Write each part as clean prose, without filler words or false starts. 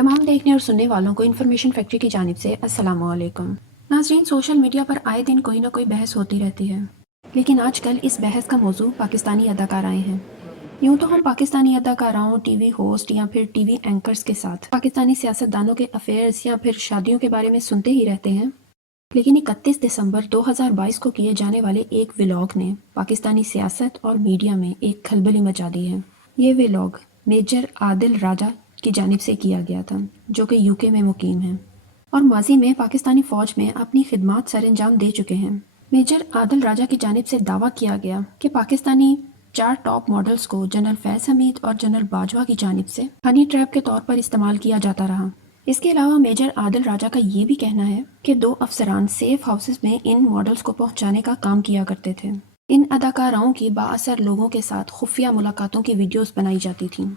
तमाम देखने और सुनने वालों को इन्फॉर्मेशन फैक्ट्री की जानिब से अस्सलाम वालेकुम। नाज़रीन, सोशल मीडिया पर आए दिन कोई ना कोई बहस होती रहती है, लेकिन आजकल इस बहस का मौजू पाकिस्तानी अदाकाराएँ हैं। यूँ तो हम पाकिस्तानी अदाकाराओं, टीवी होस्ट या फिर टीवी एंकर्स के साथ पाकिस्तानी सियासतदानों के अफेयर्स या फिर शादियों के बारे में सुनते ही रहते हैं, लेकिन 31 दिसंबर 2022 को किए जाने वाले एक व्लॉग ने पाकिस्तानी सियासत और मीडिया में एक खलबली मचा दी है। ये व्लॉग मेजर आदिल राजा की जानिब से किया गया था, जो कि यूके में मुकीम है और माजी में पाकिस्तानी फ़ौज में अपनी खिदमात सरअंजाम दे चुके हैं। मेजर आदिल राजा की जानिब से दावा किया गया कि पाकिस्तानी 4 टॉप मॉडल्स को जनरल फैज़ हमीद और जनरल बाजवा की जानिब से हनी ट्रैप के तौर पर इस्तेमाल किया जाता रहा। इसके अलावा मेजर आदिल राजा का ये भी कहना है कि 2 अफसरान सेफ हाउसेस में इन मॉडल्स को पहुंचाने का काम किया करते थे। इन अदाकाराओं की बाअसर लोगों के साथ खुफिया मुलाकातों की वीडियोस बनाई जाती थीं।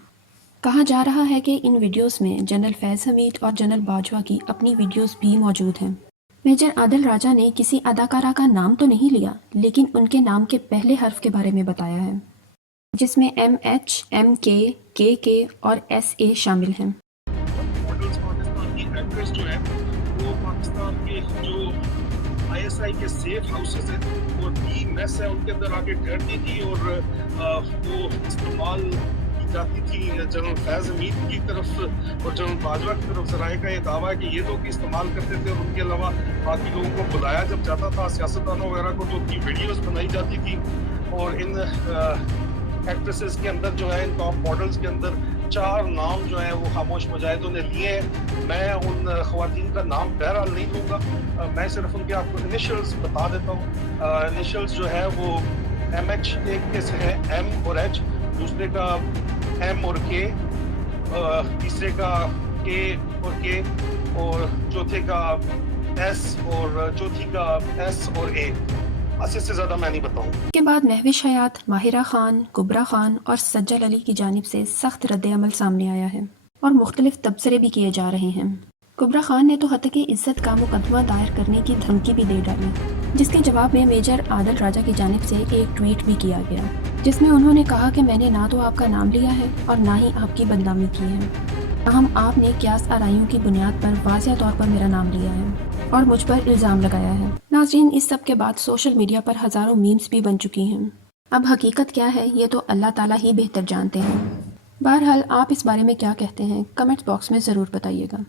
कहा जा रहा है कि इन वीडियोस में जनरल फैज़ हमीद और जनरल बाजवा की अपनी वीडियोस भी मौजूद हैं। मेजर आदिल राजा ने किसी अदाकारा का नाम तो नहीं लिया, लेकिन उनके नाम के पहले हर्फ के बारे में बताया है, जिसमें MH, MK, KK और SA शामिल हैं। मॉडल्स पाकिस्तान की एक्ट्रेस जो है वो पाकिस्तान के जो ISI के सेफ हाउसेस हैं वो डी मेस है उनके अंदर आके ठहरती थी और वो इस्तेमाल की जाती थी जनरल फैज़ हमीद की तरफ और जनरल बाजवा की तरफ। ज़राए का ये दावा है कि ये लोग इस्तेमाल करते थे और उनके अलावा बाकी लोगों को बुलाया जब जाता था सियासतदानों वगैरह को तो उनकी वीडियोज़ बनाई जाती थी। और इन एक्ट्रेसेस के अंदर जो है इन टॉप मॉडल्स के अंदर 4 नाम जो है वो खामोश मुजाहिदों ने लिए हैं। मैं उन ख़वातीन का नाम बहरहाल नहीं दूंगा, मैं सिर्फ उनके आपको इनिशियल्स बता देता हूँ। इनिशियल्स जो है वो MH एक के से है M और H, दूसरे का M और K, तीसरे का K और K और चौथे का S और चौथी का S और A। अस्सी से ज़्यादा मैं नहीं बताऊँ। के बाद महविश हयात, माहिरा खान, कुबरा खान और सज्जल अली की जानिब से सख्त रद्द-ए-अमल सामने आया है और मुख्तलिफ तबसरे भी किए जा रहे हैं। कुबरा खान ने तो हत्या की इज्जत का मुकदमा दायर करने की धमकी भी दे डाली, जिसके जवाब में मेजर आदिल राजा की जानिब से एक ट्वीट भी किया गया, जिसमें उन्होंने कहा कि मैंने ना तो आपका नाम लिया है और ना ही आपकी बदनामी की है। हम आपने क्यास आराइयों की बुनियाद पर वाज़िया तौर पर मेरा नाम लिया है और मुझ पर इल्ज़ाम लगाया है। नाज़रीन, इस सब के बाद सोशल मीडिया पर हज़ारों मीम्स भी बन चुकी हैं। अब हकीकत क्या है ये तो अल्लाह ताला ही बेहतर जानते हैं। बहरहाल, आप इस बारे में क्या कहते हैं कमेंट्स बॉक्स में ज़रूर बताइएगा।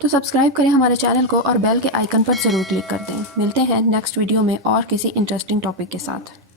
तो सब्सक्राइब करें हमारे चैनल को और बेल के आइकन पर ज़रूर क्लिक कर दें। मिलते हैं नेक्स्ट वीडियो में और किसी इंटरेस्टिंग टॉपिक के साथ।